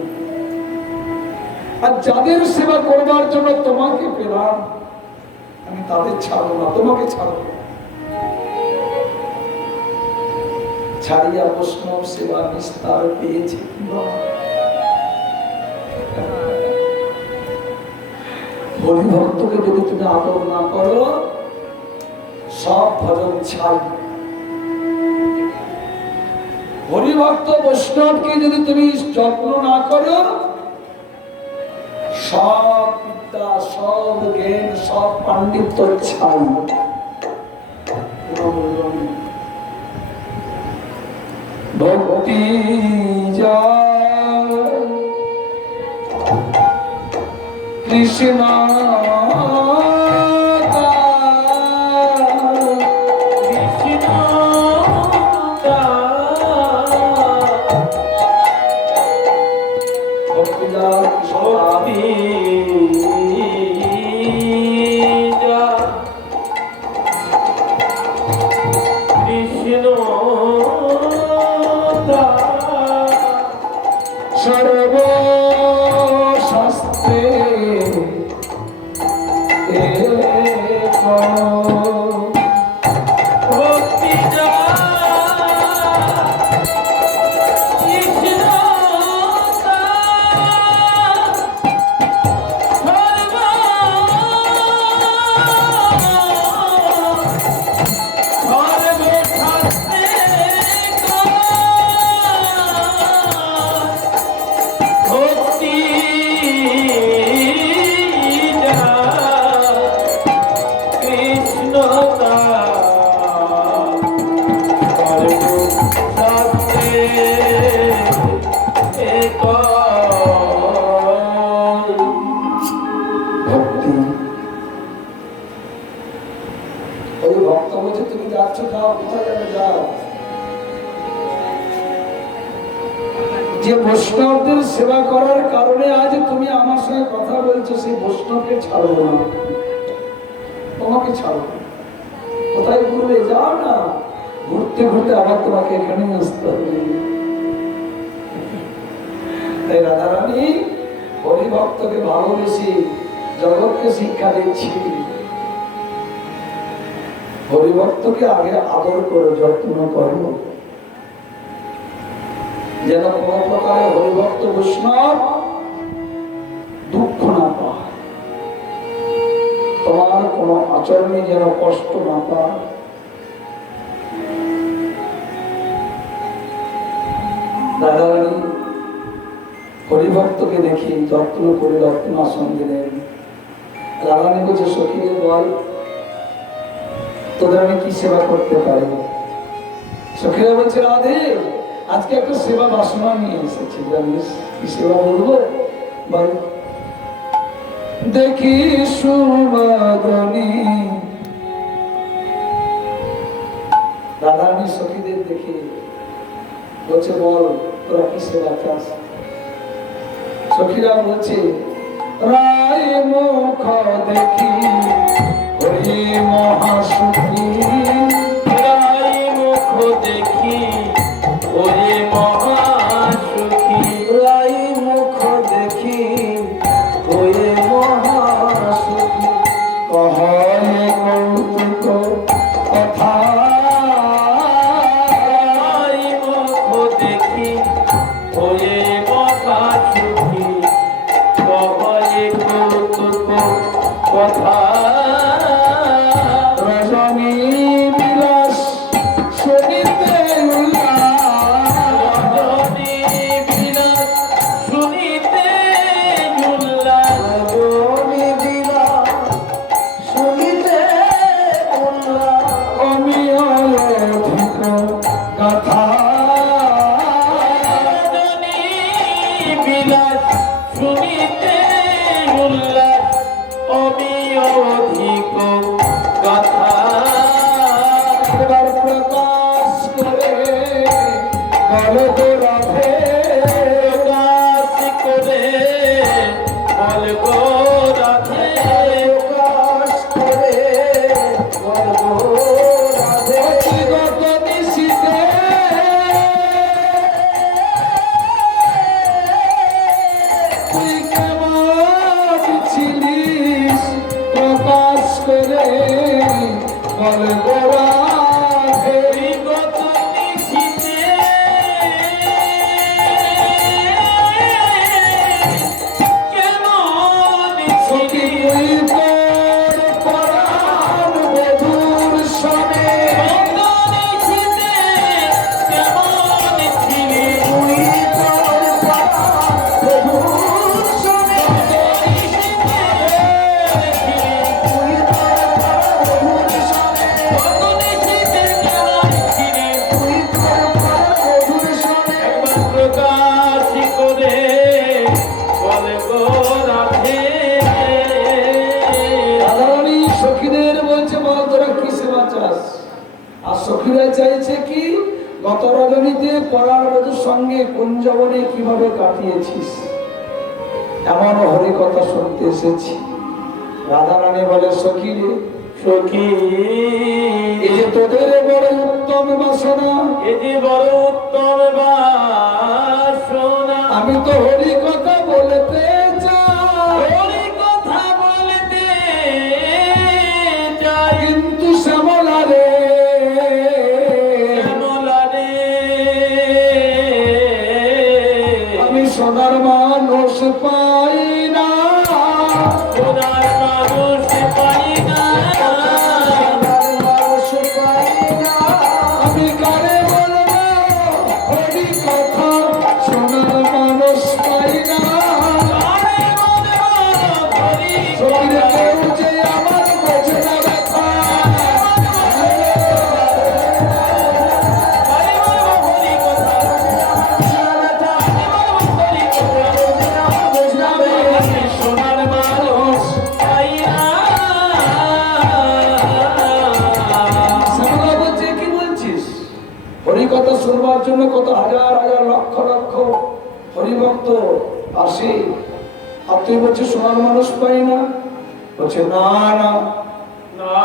আর যাদের সেবা করবার জন্য তোমাকে পেলাম, আমি তাদের ছাড়বো না, তোমাকে ছাড়বো। ছাড়িয়া বৈষ্ণব সেবা নিস্তার পেয়েছে। হরিভক্তকে যদি তুমি আদর না করো, সব ভজন ছাই। হরিভক্ত বৈষ্ণবকে যদি তুমি যত্ন না করো, সব বিদ্যা, সব জ্ঞান, সব পাণ্ডিত্য ছাই। ভক্তি যা কৃষ্ণ সর্বশাস্ত্রে ওই ভক্ত বলছে তুমি যাচ্ছ, খাও, কোথায় যাবে যাও। যে বৈষ্ণবদের সেবা করার কারণে আজ তুমি আমার সঙ্গে কথা বলছো, সেই বৈষ্ণবকে ছাড়বো না, তোমাকে ছাড়বো। কোথায় ঘুরবে যাও না, ঘুরতে ঘুরতে আবার তোমাকে এখানে আসতে হবে। তাই রাধারানী হরিভক্তকে ভালোবেসে জগৎকে শিক্ষা দিচ্ছি, হরিভক্তকে আগে আদর করে যত্ন করো, যেন কোন প্রকারে হরিভক্ত বৈষ্ণব দুঃখ না পায়। তোমার কোনো আচরণে যেন কষ্ট না পায়। রাধারানী হরিভক্তকে দেখি যত্ন করে রত্নাসন দিলেন। রাধারানী বলছে, সখীরে বল তোদের আমি কি সেবা করতে পারি? সখীরা বলছে, রাধে আজকে একটা সেবা বাসনা নিয়ে এসেছি, জানিস কি সেবা বলবো? বল। দেখি সুবাদনী। রাধারানী সখীদের দেখে বলছে, বল তোরা কি সেবা চাস? সখীরা বলছে, রায় মুখ দেখি হরি মহাসুখী। রাই মুখ দেখি ওরে মহাসুখী। রাই মুখ দেখি হরি মহাসুখী। কহে কৌতুক কথা। রাই মুখ দেখি ওরে মহাসুখী। কহে কৌতুক কথা। রজনী বিলাস শুনিতে উল্লাস। রজনী বিলাস শুনিতে উল্লাস। রজনী বিলাস শুনিতে উল্লাস। অমিয় অধিক কথা। রজনী বিলাস শুনিতে উল্লাস। অধিক কথা। এবার প্রকাশ করে বলো তো রাধে। প্রকাশ করে বলবো রাধে। প্রকাশ করে বলবো রাধে। অতিগত নিশীথে তুই কেমন ছিলিস? প্রকাশ করে বলবো রাধে। বিগত নিশীথে কেমন সখী ছিলি? তুই তোর পরাণ বধূর সনে। বিগত নিশীথে কেমন ছিলি? তুই তোর পরাণ বধূর সনে। তুই তোর পরাণ বধূর সনে। কত নিশীথে কেমন ছিলি? তুই তোর পরাণ বধূর সনে। একবার প্রকাশ করে বলবো রাধে। রাধারানী সখীদের বলছে, বল তোরা কি সেবা চাস? আর সখীরা চাইছে কি, গত রজনীতে পরার বধূর সঙ্গে কুঞ্জবনে কিভাবে কাটিয়েছিস, এমন হরি কথা শুনতে এসেছি। রাধারানী বলে, সখী রে, সখী এই যে তোদের বড় উত্তম বাসনা, এ যে বড় উত্তম বাসনা। আমি তো হরি কথা বলতে চাই, হরি কথা বলতে চাই। কিন্তু শ্যামলা রে, শ্যামলা রে, আমি সোনার মানুষ পাই না। সোনার মানুষ পাই না। মানুষ পাই না। আমি কারে বলবো হরি কথা, সোনার মানুষ পাই না। আরে বলবো হরি সখীরে কথা। কেউ যে আমার বোঝে না ব্যথা। আরে বলবো হরি কথা। আরে বলবো হরি কথা। আমি সোনার মানুষ পাই না। শ্যামলা বলছে, কি বলছিস? হরি কথা শুনবার জন্য কত হাজার হাজার লক্ষ লক্ষ হরিভক্ত আসে, আর তুই বলছিস সোনার মানুষ পাই না? বলছে, না না, না,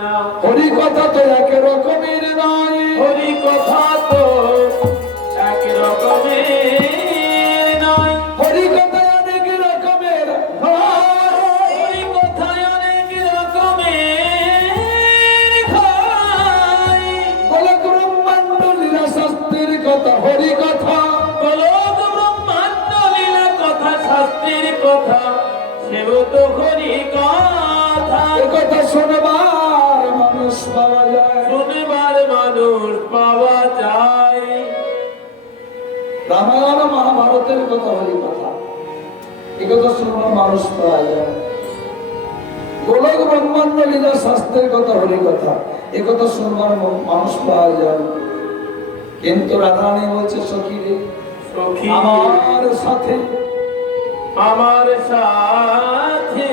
না, হরি কথা তো এক রকমের নয়। হরি কথা তো এক রকমের নয়। হরি কথা অনেক রকমের হয়। হরি কথায় অনেক রকমের হয়। গোলক ব্রহ্মাণ্ড লীলা শাস্ত্রের কথা হরি কথা। গোলক ব্রহ্মাণ্ড লীলা কথা শাস্ত্রের কথা সেও কত হরি কথা, এ কথা শোনবার মানুষ পাওয়া যায়। শুনবার মানুষ পাওয়া যায়। রামায়ণ মহাভারতের কথা হরি কথা, এ কথা শোনবার মানুষ পাওয়া যায়। গোলক ব্রহ্মাণ্ড লীলা শাস্ত্রের কথা হরি কথা, এ কথা শোনবার মানুষ পাওয়া যায়। কিন্তু রাধারানী বলছে সখী রে, সখী আমার সাথে আমার সাথে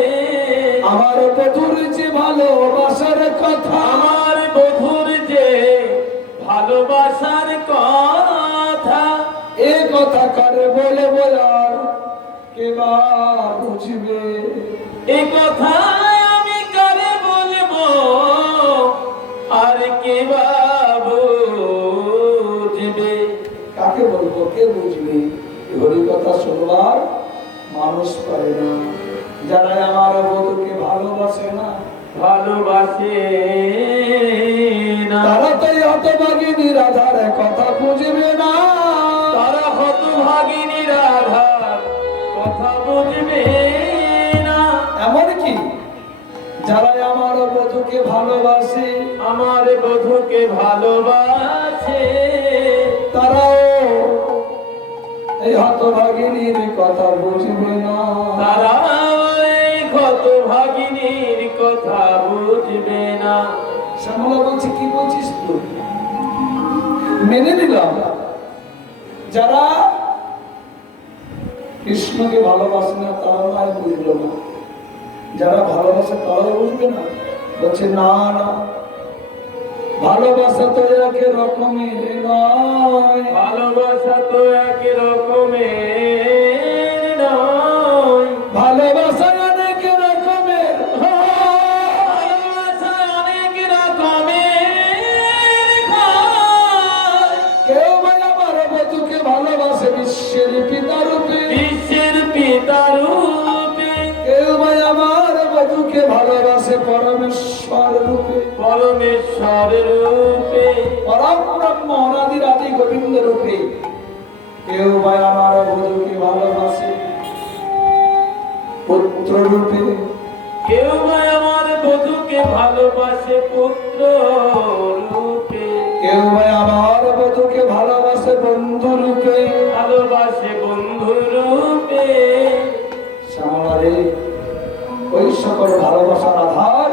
আমার বধুর যে ভালোবাসার কথা, আমার বধুর যে ভালোবাসার কথা, এ কথা কারে বলে বলার কে বা বুঝবে। এ কথা আমি কারে বলবো আর কে বা বুঝবে। কাকে বলবো, কে বুঝবে? এ হরি কথা শুনবার মানুষ পারে না। যারা আমার বধুকে ভালোবাসে না, ভালোবাসে না, তারা তো হতভাগিনী রাধার কথা বুঝবে না। তারা হতভাগিনী রাধার কথা বুঝবে না। এমনকি যারা আমার বধুকে ভালোবাসে, আমার বধূকে ভালোবাসে, তারাও এই হতভাগিনীর কথা বুঝবে না। তারা এই হতভাগিনীর কথা বুঝবে না। শ্যামলা বলছে, কি বলছিস তুই? মেনে নিলাম, যারা কৃষ্ণকে ভালোবাসে না তারা নয় বুঝলো না, যারা ভালোবাসে তারাও বুঝবে না। বলছে না না, ভালোবাসা তো এক রকমের নয়, ভালোবাসা তো এক রকমের নয়, ভালোবাসা অনেক রকমের ভালোবাসা অনেক রকমের হয়। কেউ ভাই আমার বধুকে ভালোবাসে বিশ্বের পিতা রূপে, বিশ্বের পিতা রূপে, কেউ ভাই আমার বধুকে ভালোবাসে পরমেশ্বর রূপে, পরমেশ্বর রূপে, পরম ব্রহ্ম অনাদির আদি গোবিন্দ রূপে। কেউ ভাই আমার বধুকে ভালোবাসে পুত্র রূপে, কেউ বা আমার বধূকে ভালোবাসে পুত্র রূপে, কেউ ভাই আমার বধুকে ভালোবাসে বন্ধু রূপে। ভালোবাসে বন্ধু রূপে। শ্যামলারে, ওই সকল ভালোবাসার আধার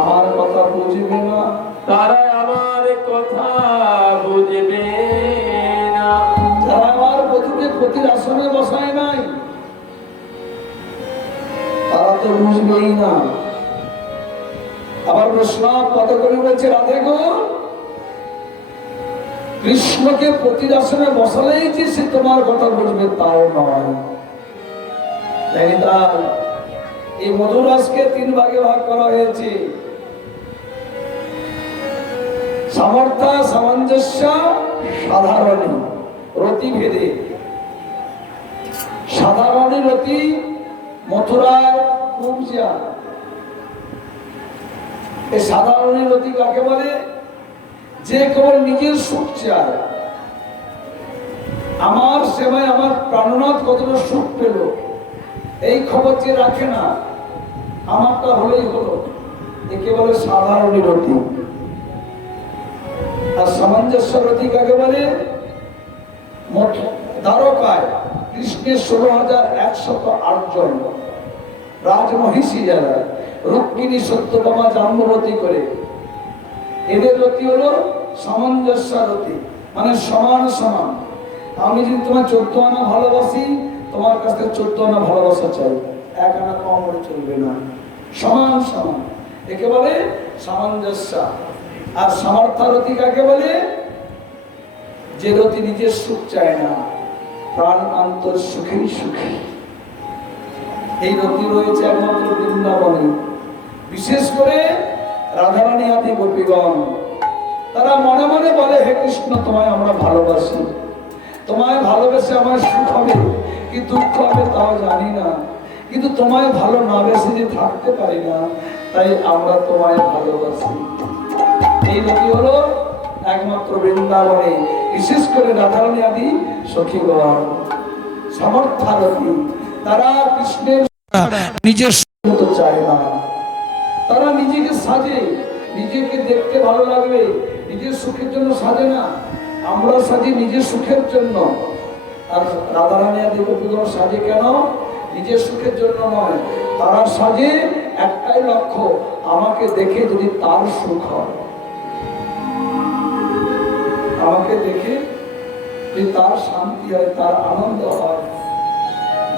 আমার কথা বুঝবে না, তারা আমার কথা বুঝবে না। যারা আমার বধুকে পতির আসনে বসায় নাই তারা তো বুঝবেই না। আবার বৈষ্ণব কত করে বলছে, রাধে গো, কৃষ্ণকে পতির আসনে বসালেই যে সে তোমার কথা বুঝবে তাও নয়। তাই তাই এই মধুরসকে 3 ভাগে ভাগ করা হয়েছে: সামর্থ্য, সামঞ্জস্য, সাধারণী, রতি ভেদে। সাধারণী রতি মথুরায় খুব যায়। এই সাধারণী রতি কাকে বলে? যে কেবল নিজের সুখ চায়। আমার সেবায় আমার প্রাণনাথ কতটা সুখ পেল এই খবর যে রাখে না, আমারটা হলেই হলো, একে বলে সাধারণী রতি। আর সামঞ্জস্য রতি কাকে বলে? দ্বারকায় কৃষ্ণের 16,108 জন রাজমহিষী যারা রুক্মিণী সত্যভামা জাম্ববতী করে, এদের রতি হলো সামঞ্জস্য রতি, মানে সমান সমান। আমি যদি তোমার 14 আনা ভালোবাসি, তোমার কাছ থেকে 14 আনা ভালোবাসা চাই, 1 আনা কম হলে চলবে না, সমান সমান। একে বলে সামঞ্জস্য। আর সামর্থ্যরতি কাকে বলে? যে রতি নিজের সুখ চায় না, প্রাণ অন্তর সুখেই সুখী। এই রতি রয়েছে একমাত্র বৃন্দাবনে। বিশেষ করে রাধারানী আদি গোপীগণ, তারা মনে মনে বলে, হে কৃষ্ণ, তোমায় আমরা ভালোবাসি, তোমায় ভালোবেসে আমার সুখ হবে কি দুঃখ হবে তাও জানি না, কিন্তু তোমায় ভালো না বেসে যে থাকতে পারি না, তাই আমরা তোমায় ভালোবাসি। এই রতি হলো একমাত্র বৃন্দাবনে, বিশেষ করে রাধারানী আদি সখীগণ। সামর্থ্যরতি, তারা কৃষ্ণের নিজের মতো চায় না। তারা নিজেকে সাজে, নিজেকে দেখতে ভালো লাগবে, নিজের সুখের জন্য সাজে না। আমরা সাজি নিজের সুখের জন্য। আর রাধারানী আর দেবপুর সাজে কেন? নিজের সুখের জন্য নয়। তারা সাজে একটাই লক্ষ্য, আমাকে দেখে যদি তার সুখ হয়, আমাকে দেখে যদি তার শান্তি হয়, তার আনন্দ হয়,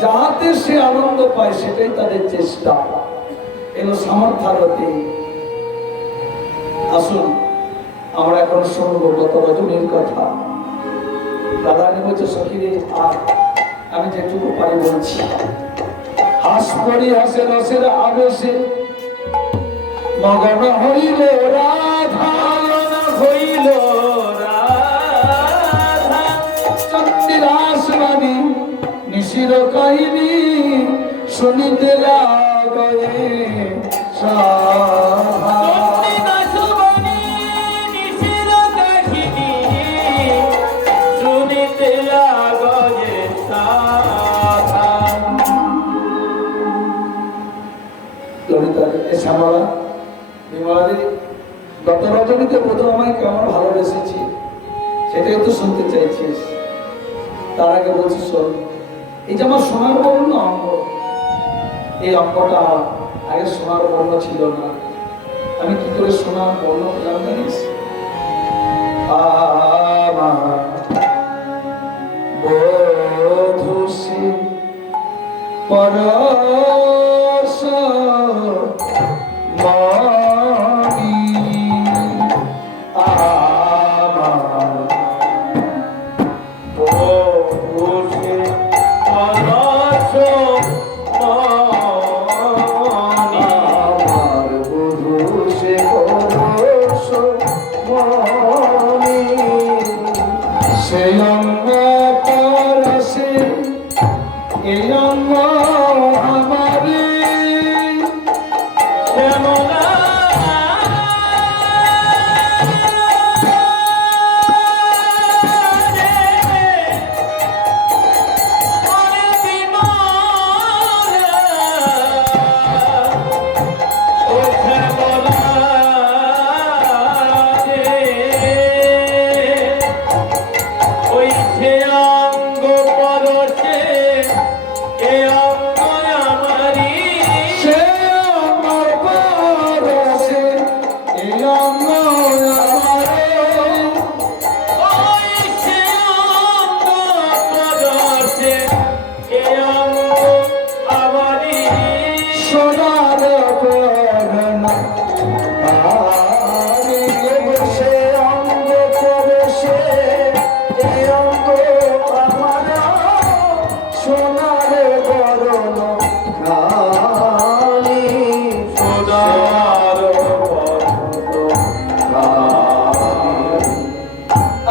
যাহাতে সে আনন্দ পায়, সেটাই তাদের চেষ্টা। এলো সামর্থ্যবতী। আসুন আমরা এখন শুনবো গত রজনীর কথা। রাধারানী বলছে, সখীরে আমি যেটুকু পারি বলছি। হাস পরি হাসে রসের আবেশে মগন হইল রাধা, হইল রাধা, চন্দিরাস বাণী নিশির কাহিনী শুনিতে লাগে সাধা। শ্যামলা বিমলাদি গত রজনীতে প্রথম আমায় কেমন ভালোবেসেছি সেটাই তো শুনতে চাইছিস। তার আগে বলছি শোন, এই যে আমার সোনার বর্ণ অঙ্গ, এই অঙ্গটা আগে সোনার বর্ণ ছিল না। আমি কি করে সোনার বর্ণ পেলাম জানিস? আমার বধূ সে পরশ মণি, আমার বধূ সে পরশ মণি, আমার বধূ সে পরশ মণি, সে অঙ্গ পরশে এই অঙ্গ আমারে শ্যামলা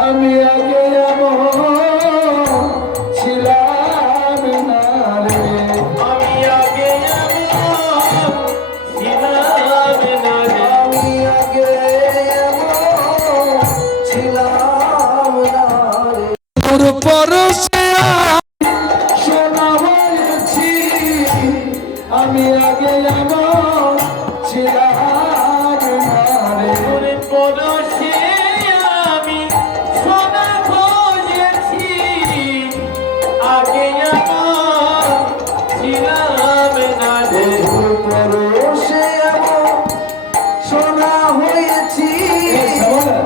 আমি আগে ছিলাম না রে, আমি আগে ছিলাম না রে, আমি আগে ছিলাম না রে, তোর পরশে সোনা হয়েছি, আমি আগে ছিলাম না রে, তোর পরশে আমি সোনা হয়েছি, আগে আমার ছিলাম না রে। তোর পরশে সোনা হয়েছি। তোরা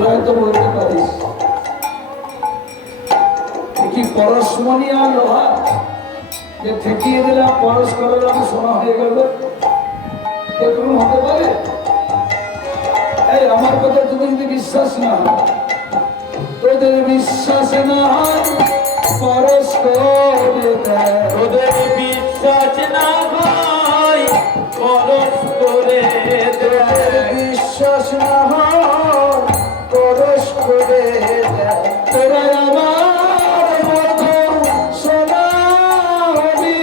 হয়তো বলতে পারিস, কি পরশমণি আর লোহা যে ঠেকিয়ে দিলাম পরশ করে আমি সোনা হয়ে গেল, এরকম হতে পারে? এই আমার কথা তুমি যদি বিশ্বাস না হয়, তোদের বিশ্বাসে না হয় পরশ করে দেয়, তোদের বিশ্বাস না হয় পরশ করে তোদের দেয়, বিশ্বাস না হয় পরশ করে দেয়, তোরা আমার মতো সোনা হবি,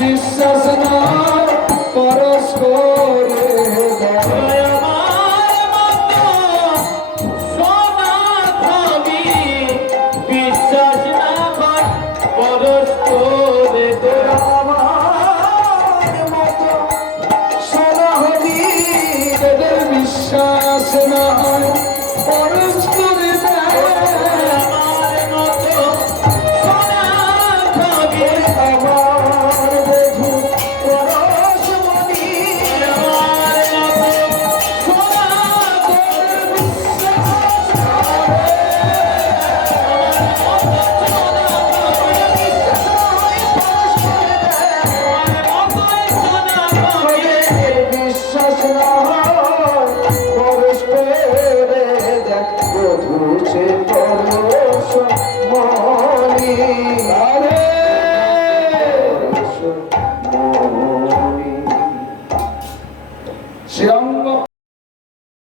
বিশ্বাস না হয় পরশ করে দেয়। আমার মতো সোনা খাবি, বিশ্বাস না হয় পরশ করে বড়